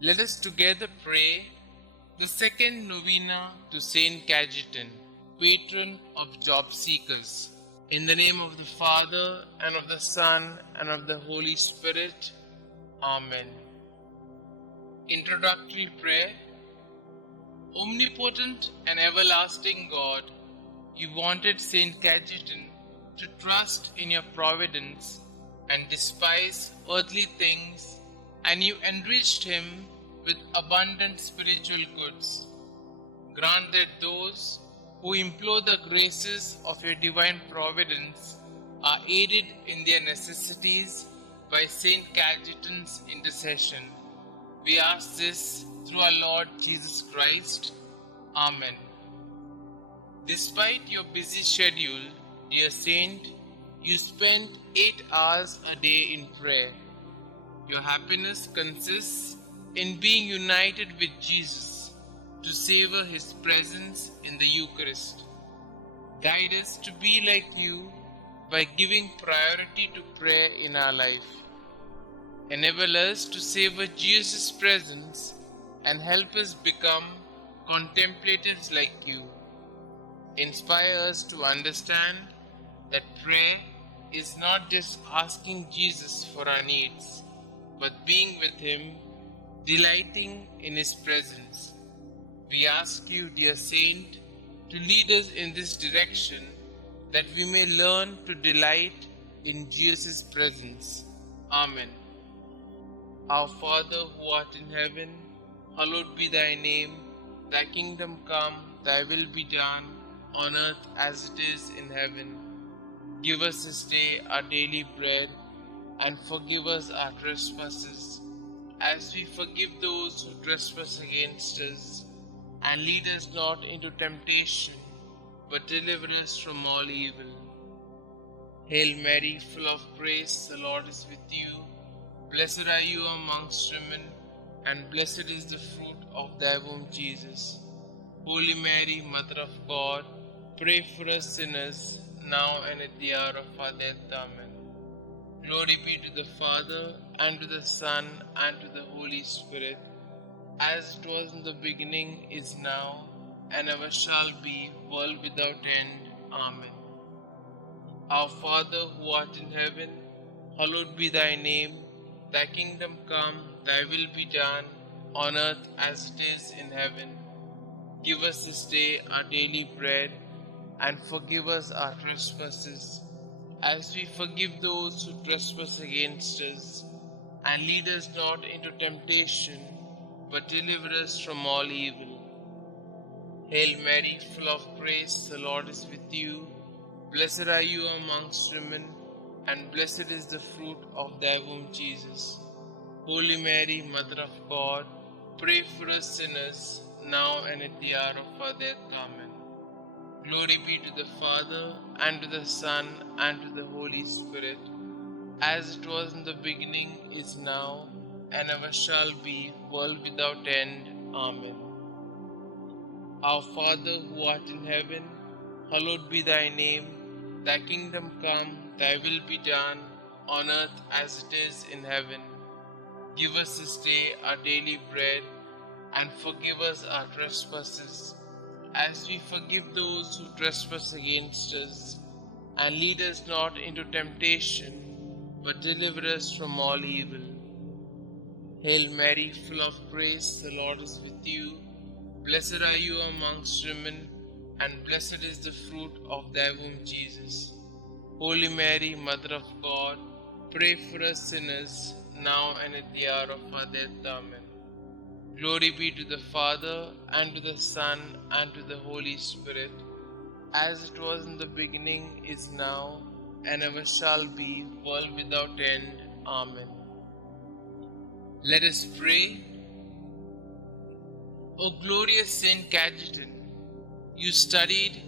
Let us together pray the second novena to St Cajetan, patron of job seekers. In the name of the Father, and of the Son, and of the Holy Spirit. Amen. Introductory prayer. Omnipotent and everlasting God, you wanted St Cajetan to trust in your providence and despise earthly things, and you enriched him with abundant spiritual goods. Grant that those who implore the graces of your divine providence are aided in their necessities by St Cajetan's intercession. We ask this through our Lord Jesus Christ. Amen. Despite your busy schedule, dear Saint, you spend 8 hours a day in prayer. Your happiness consists in being united with Jesus to savor his presence in the Eucharist. Guide us to be like you by giving priority to prayer in our life. Enable us to savor Jesus' presence and help us become contemplatives like you. Inspire us to understand that prayer is not just asking Jesus for our needs, but being with him, delighting in his presence. We ask you, dear Saint, to lead us in this direction, that we may learn to delight in Jesus' presence. Amen. Our Father who art in heaven, hallowed be thy name. Thy kingdom come, thy will be done, on earth as it is in heaven. Give us this day our daily bread, and forgive us our trespasses, as we forgive those who trespass against us. And lead us not into temptation, but deliver us from all evil. Hail Mary, full of grace, the Lord is with you. Blessed are you amongst women, and blessed is the fruit of thy womb, Jesus. Holy Mary, Mother of God, pray for us sinners, now and at the hour of our death. Amen. Glory be to the Father, and to the Son, and to the Holy Spirit, as it was in the beginning, is now, and ever shall be, world without end. Amen. Our Father who art in heaven, hallowed be thy name. Thy kingdom come, thy will be done, on earth as it is in heaven. Give us this day our daily bread, and forgive us our trespasses, as we forgive those who trespass against us. And lead us not into temptation, but deliver us from all evil. Hail Mary, full of grace, the Lord is with you. Blessed are you amongst women, and blessed is the fruit of thy womb, Jesus. Holy Mary, Mother of God, pray for us sinners, now and at the hour of our death. Amen. Glory be to the Father, and to the Son, and to the Holy Spirit, as it was in the beginning, is now, and ever shall be, world without end. Amen. Our Father who art in heaven, hallowed be thy name. Thy kingdom come, thy will be done, on earth as it is in heaven. Give us this day our daily bread, and forgive us our trespasses, as we forgive those who trespass against us. And lead us not into temptation, but deliver us from all evil. Hail Mary, full of grace, the Lord is with you. Blessed are you amongst women, and blessed is the fruit of thy womb, Jesus. Holy Mary, Mother of God, pray for us sinners, now and at the hour of our death. Amen. Glory be to the Father, and to the Son, and to the Holy Spirit, as it was in the beginning, is now, and ever shall be, world without end. Amen. Let us pray. O glorious St Cajetan, you studied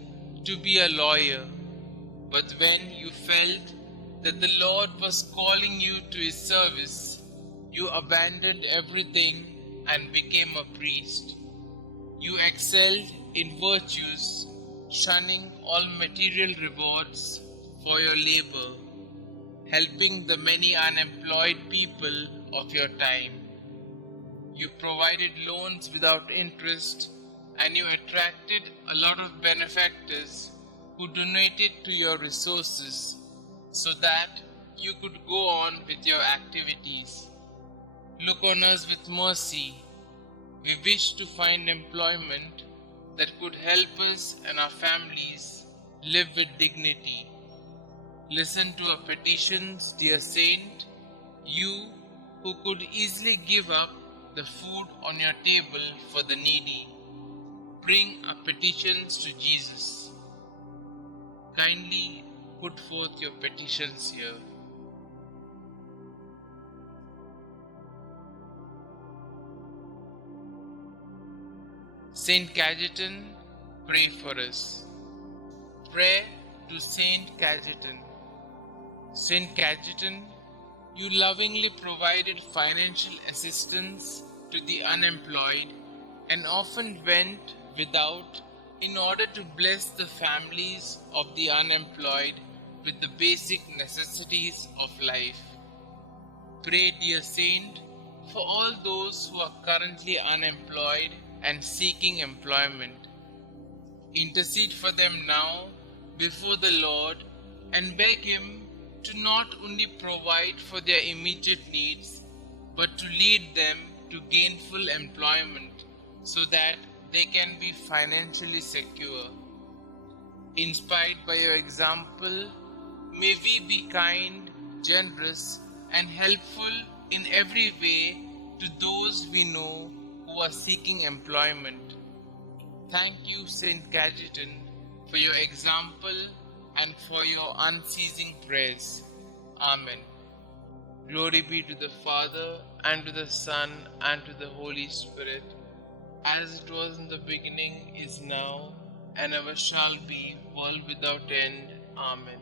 to be a lawyer, but when you felt that the Lord was calling you to his service, you abandoned everything and became a priest. You excelled in virtues, shunning all material rewards for your labor, helping the many unemployed people of your time. You provided loans without interest, and you attracted a lot of benefactors who donated to your resources so that you could go on with your activities. Look on us with mercy. We wish to find employment that could help us and our families live with dignity. Listen to our petitions, dear Saint, you who could easily give up the food on your table for the needy. Bring our petitions to Jesus. Kindly put forth your petitions here. St Cajetan, pray for us. Prayer to St Cajetan. St Cajetan, you lovingly provided financial assistance to the unemployed and often went without in order to bless the families of the unemployed with the basic necessities of life. Pray, dear Saint, for all those who are currently unemployed and seeking employment. Intercede for them now before the Lord and beg Him to not only provide for their immediate needs, but to lead them to gainful employment so that they can be financially secure. Inspired by your example, may we be kind, generous, and helpful in every way to those we know who are seeking employment. Thank you, St. Cajetan, for your example and for your unceasing prayers. Amen. Glory be to the Father, and to the Son, and to the Holy Spirit, as it was in the beginning, is now, and ever shall be, world without end. Amen.